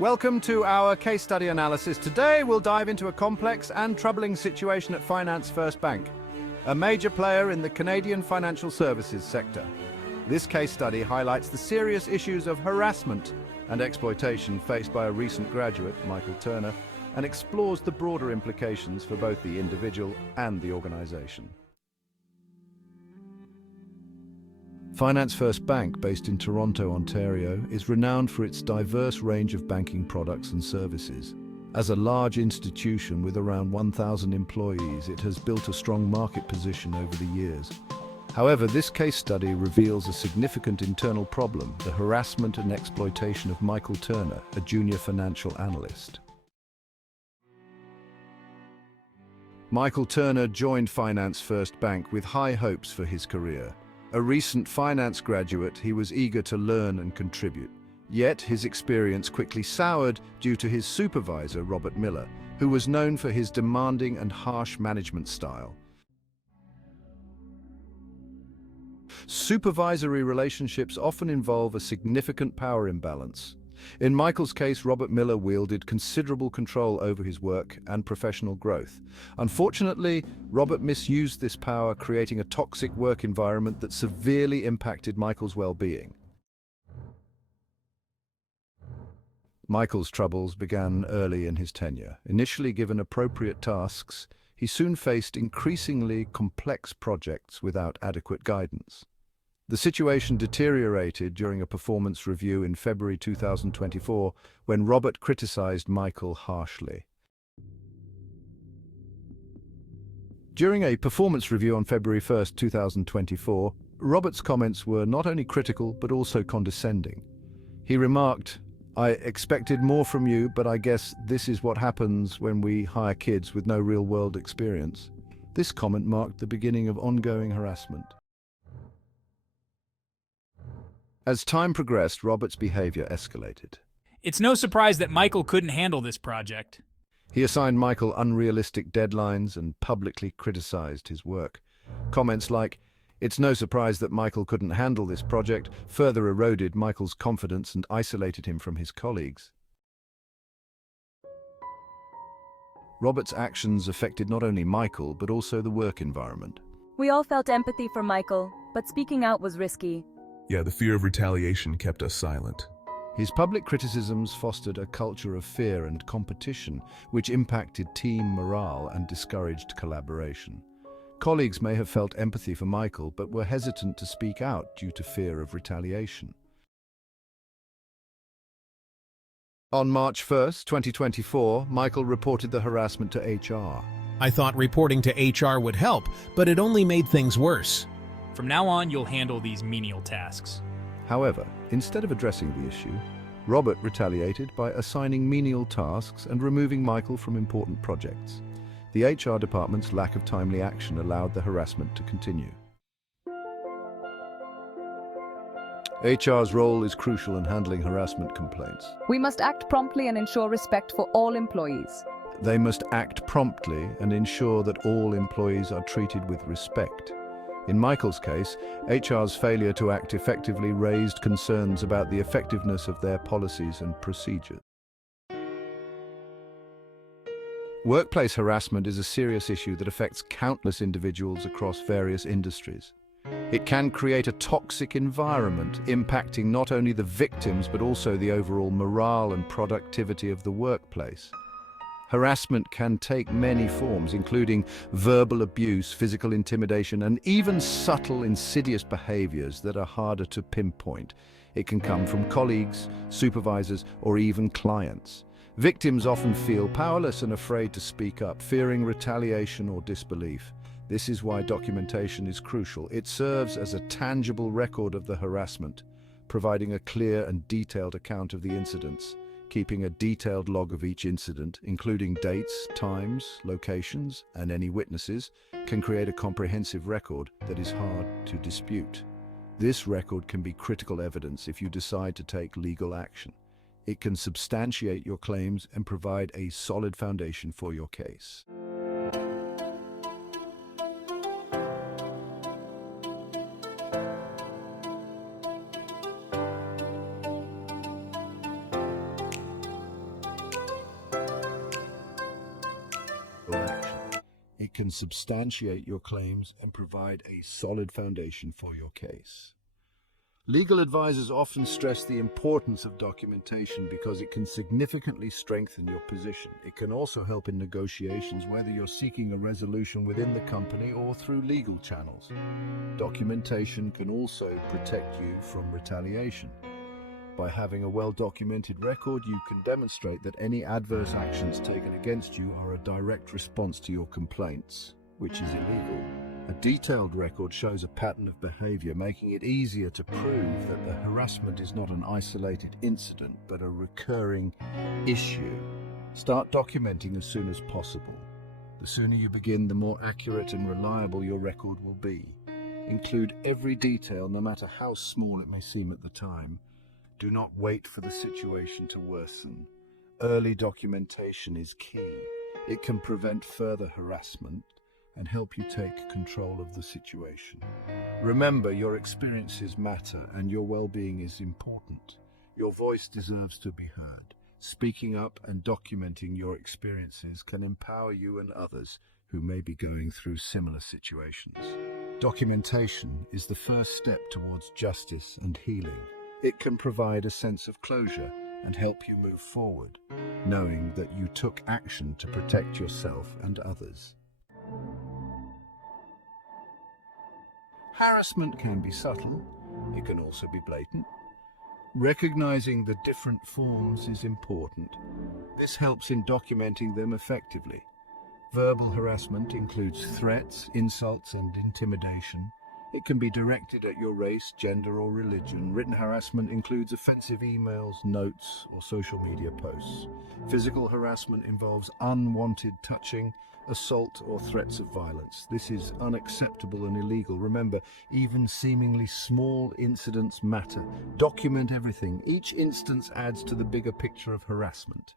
Welcome to our case study analysis. Today we'll dive into a complex and troubling situation at Finance First Bank, a major player in the Canadian financial services sector. This case study highlights the serious issues of harassment and exploitation faced by a recent graduate, Michael Turner, and explores the broader implications for both the individual and the organization. Finance First Bank, based in Toronto, Ontario, is renowned for its diverse range of banking products and services. As a large institution with around 1,000 employees, it has built a strong market position over the years. However, this case study reveals a significant internal problem: the harassment and exploitation of Michael Turner, a junior financial analyst. Michael Turner joined Finance First Bank with high hopes for his career. A recent finance graduate, he was eager to learn and contribute. Yet his experience quickly soured due to his supervisor, Robert Miller, who was known for his demanding and harsh management style. Supervisory relationships often involve a significant power imbalance. In Michael's case, Robert Miller wielded considerable control over his work and professional growth. Unfortunately, Robert misused this power, creating a toxic work environment that severely impacted Michael's well-being. Michael's troubles began early in his tenure. Initially given appropriate tasks, he soon faced increasingly complex projects without adequate guidance. The situation deteriorated during a performance review in February 2024 when Robert criticized Michael harshly. During a performance review on February 1, 2024, Robert's comments were not only critical but also condescending. He remarked, "I expected more from you, but I guess this is what happens when we hire kids with no real-world experience." This comment marked the beginning of ongoing harassment. As time progressed, Robert's behavior escalated. It's no surprise that Michael couldn't handle this project. He assigned Michael unrealistic deadlines and publicly criticized his work. Comments like, "It's no surprise that Michael couldn't handle this project," further eroded Michael's confidence and isolated him from his colleagues. Robert's actions affected not only Michael, but also the work environment. We all felt empathy for Michael, but speaking out was risky. Yeah, the fear of retaliation kept us silent. His public criticisms fostered a culture of fear and competition, which impacted team morale and discouraged collaboration. Colleagues may have felt empathy for Michael, but were hesitant to speak out due to fear of retaliation. On March 1, 2024, Michael reported the harassment to HR. I thought reporting to HR would help, but it only made things worse. From now on, you'll handle these menial tasks. However, instead of addressing the issue, Robert retaliated by assigning menial tasks and removing Michael from important projects. The HR department's lack of timely action allowed the harassment to continue. HR's role is crucial in handling harassment complaints. We must act promptly and ensure respect for all employees. They must act promptly and ensure that all employees are treated with respect. In Michael's case, HR's failure to act effectively raised concerns about the effectiveness of their policies and procedures. Workplace harassment is a serious issue that affects countless individuals across various industries. It can create a toxic environment, impacting not only the victims but also the overall morale and productivity of the workplace. Harassment can take many forms, including verbal abuse, physical intimidation, and even subtle, insidious behaviors that are harder to pinpoint. It can come from colleagues, supervisors, or even clients. Victims often feel powerless and afraid to speak up, fearing retaliation or disbelief. This is why documentation is crucial. It serves as a tangible record of the harassment, providing a clear and detailed account of the incidents. Keeping a detailed log of each incident, including dates, times, locations, and any witnesses, can create a comprehensive record that is hard to dispute. This record can be critical evidence if you decide to take legal action. It can substantiate your claims and provide a solid foundation for your case. can substantiate your claims and provide a solid foundation for your case. Legal advisors often stress the importance of documentation because it can significantly strengthen your position. It can also help in negotiations, whether you're seeking a resolution within the company or through legal channels. Documentation can also protect you from retaliation. By having a well-documented record, you can demonstrate that any adverse actions taken against you are a direct response to your complaints, which is illegal. A detailed record shows a pattern of behavior, making it easier to prove that the harassment is not an isolated incident, but a recurring issue. Start documenting as soon as possible. The sooner you begin, the more accurate and reliable your record will be. Include every detail, no matter how small it may seem at the time. Do not wait for the situation to worsen. Early documentation is key. It can prevent further harassment and help you take control of the situation. Remember, your experiences matter and your well-being is important. Your voice deserves to be heard. Speaking up and documenting your experiences can empower you and others who may be going through similar situations. Documentation is the first step towards justice and healing. It can provide a sense of closure and help you move forward, knowing that you took action to protect yourself and others. Harassment can be subtle. It can also be blatant. Recognizing the different forms is important. This helps in documenting them effectively. Verbal harassment includes threats, insults, and intimidation. It can be directed at your race, gender, or religion. Written harassment includes offensive emails, notes, or social media posts. Physical harassment involves unwanted touching, assault, or threats of violence. This is unacceptable and illegal. Remember, even seemingly small incidents matter. Document everything. Each instance adds to the bigger picture of harassment.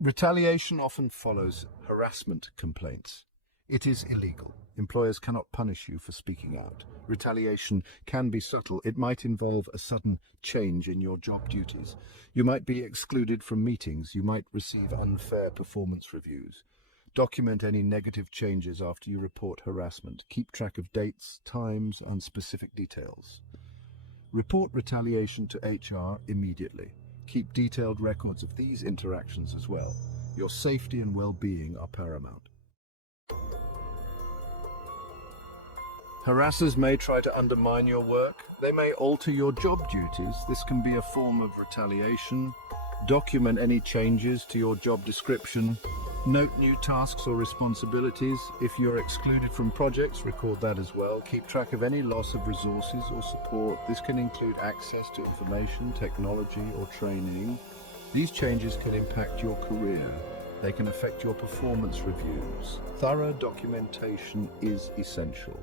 Retaliation often follows harassment complaints. It is illegal. Employers cannot punish you for speaking out. Retaliation can be subtle. It might involve a sudden change in your job duties. You might be excluded from meetings. You might receive unfair performance reviews. Document any negative changes after you report harassment. Keep track of dates, times, and specific details. Report retaliation to HR immediately. Keep detailed records of these interactions as well. Your safety and well-being are paramount. Harassers may try to undermine your work. They may alter your job duties. This can be a form of retaliation. Document any changes to your job description. Note new tasks or responsibilities. If you're excluded from projects, record that as well. Keep track of any loss of resources or support. This can include access to information, technology, or training. These changes can impact your career. They can affect your performance reviews. Thorough documentation is essential.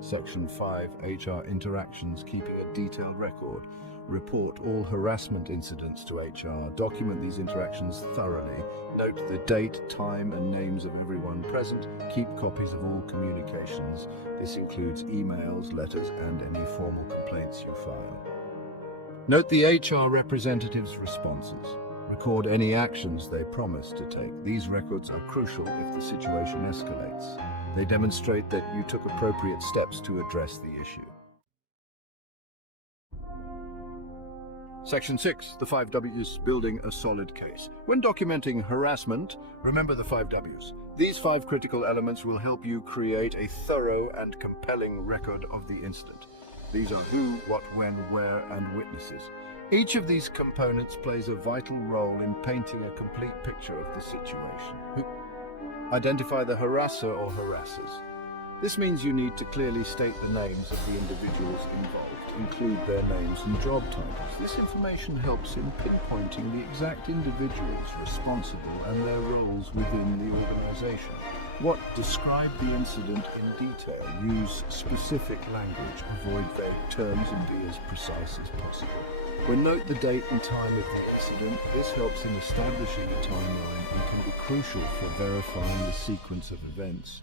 Section 5, HR Interactions, keeping a detailed record. Report all harassment incidents to HR. Document these interactions thoroughly. Note the date, time, and names of everyone present. Keep copies of all communications. This includes emails, letters, and any formal complaints you file. Note the HR representative's responses. Record any actions they promise to take. These records are crucial if the situation escalates. They demonstrate that you took appropriate steps to address the issue. Section 6, the 5 W's, building a solid case. When documenting harassment, remember the 5 W's. These 5 critical elements will help you create a thorough and compelling record of the incident. These are who, what, when, where, and witnesses. Each of these components plays a vital role in painting a complete picture of the situation. Who? Identify the harasser or harassers. This means you need to clearly state the names of the individuals involved, include their names and job titles. This information helps in pinpointing the exact individuals responsible and their roles within the organization. What? Describe the incident in detail. Use specific language. Avoid vague terms and be as precise as possible. When note the date and time of the incident, this helps in establishing a timeline and can be crucial for verifying the sequence of events.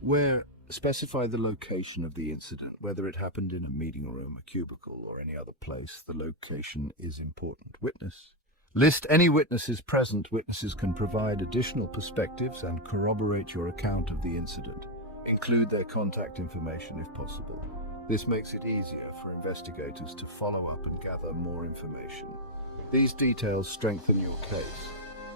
Where? Specify the location of the incident, whether it happened in a meeting room, a cubicle, or any other place. The location is important. Witness. List any witnesses present. Witnesses can provide additional perspectives and corroborate your account of the incident. Include their contact information if possible. This makes it easier for investigators to follow up and gather more information. These details strengthen your case.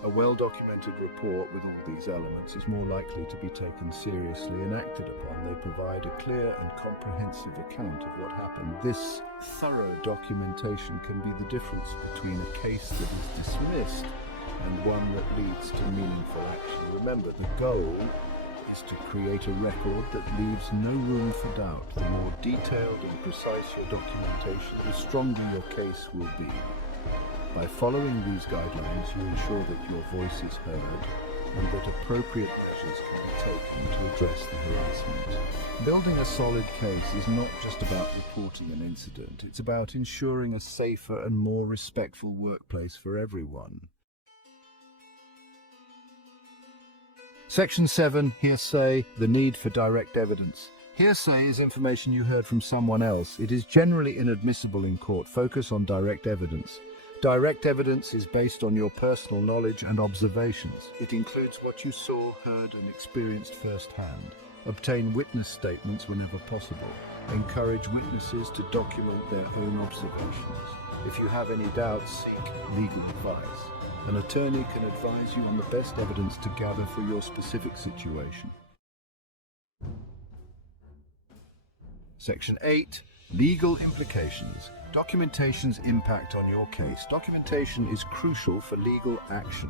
A well-documented report with all these elements is more likely to be taken seriously and acted upon. They provide a clear and comprehensive account of what happened. This thorough documentation can be the difference between a case that is dismissed and one that leads to meaningful action. Remember, the goal is to create a record that leaves no room for doubt. The more detailed and precise your documentation, the stronger your case will be. By following these guidelines, you ensure that your voice is heard and that appropriate measures can be taken to address the harassment. Building a solid case is not just about reporting an incident, it's about ensuring a safer and more respectful workplace for everyone. Section 7, Hearsay, the need for direct evidence. Hearsay is information you heard from someone else. It is generally inadmissible in court. Focus on direct evidence. Direct evidence is based on your personal knowledge and observations. It includes what you saw, heard, and experienced firsthand. Obtain witness statements whenever possible. Encourage witnesses to document their own observations. If you have any doubts, seek legal advice. An attorney can advise you on the best evidence to gather for your specific situation. Section 8. Legal implications. Documentation's impact on your case. Documentation is crucial for legal action.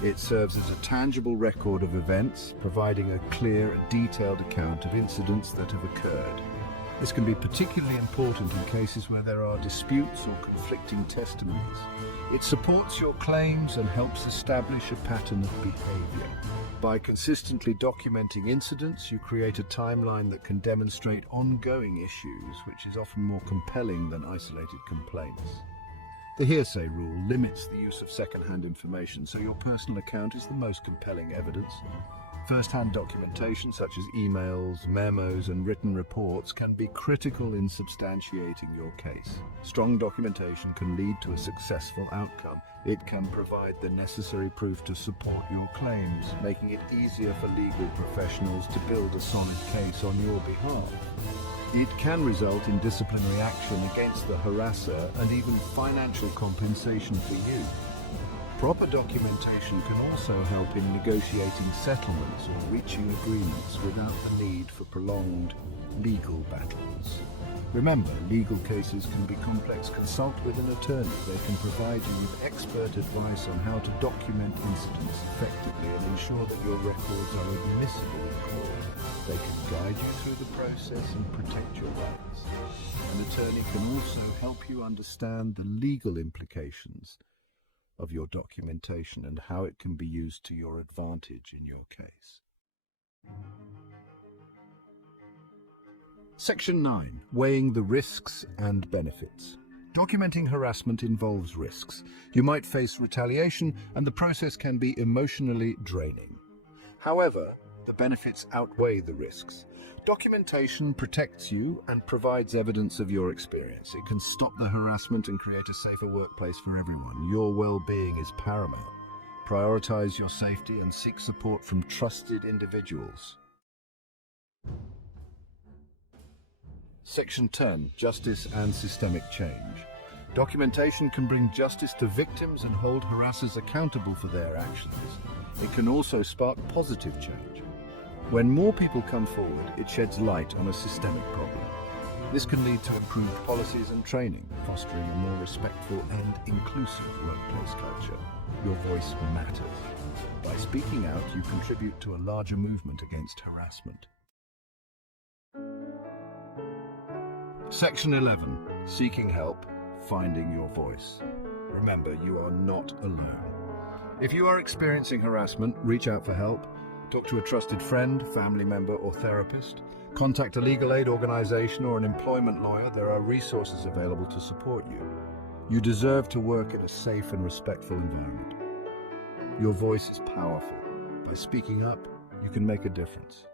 It serves as a tangible record of events, providing a clear and detailed account of incidents that have occurred. This can be particularly important in cases where there are disputes or conflicting testimonies. It supports your claims and helps establish a pattern of behavior. By consistently documenting incidents, you create a timeline that can demonstrate ongoing issues, which is often more compelling than isolated complaints. The hearsay rule limits the use of second-hand information, so your personal account is the most compelling evidence. First-hand documentation, such as emails, memos, and written reports, can be critical in substantiating your case. Strong documentation can lead to a successful outcome. It can provide the necessary proof to support your claims, making it easier for legal professionals to build a solid case on your behalf. It can result in disciplinary action against the harasser and even financial compensation for you. Proper documentation can also help in negotiating settlements or reaching agreements without the need for prolonged legal battles. Remember, legal cases can be complex. Consult with an attorney. They can provide you with expert advice on how to document incidents effectively and ensure that your records are admissible in court. They can guide you through the process and protect your rights. An attorney can also help you understand the legal implications of your documentation and how it can be used to your advantage in your case. Section 9. Weighing the risks and benefits. Documenting harassment involves risks. You might face retaliation, and the process can be emotionally draining. However, the benefits outweigh the risks. Documentation protects you and provides evidence of your experience. It can stop the harassment and create a safer workplace for everyone. Your well-being is paramount. Prioritize your safety and seek support from trusted individuals. Section 10. Justice and systemic change. Documentation can bring justice to victims and hold harassers accountable for their actions. It can also spark positive change. When more people come forward, it sheds light on a systemic problem. This can lead to improved policies and training, fostering a more respectful and inclusive workplace culture. Your voice matters. By speaking out, you contribute to a larger movement against harassment. Section 11. Seeking help, finding your voice. Remember, you are not alone. If you are experiencing harassment, reach out for help. Talk to a trusted friend, family member, or therapist. Contact a legal aid organization or an employment lawyer. There are resources available to support you. You deserve to work in a safe and respectful environment. Your voice is powerful. By speaking up, you can make a difference.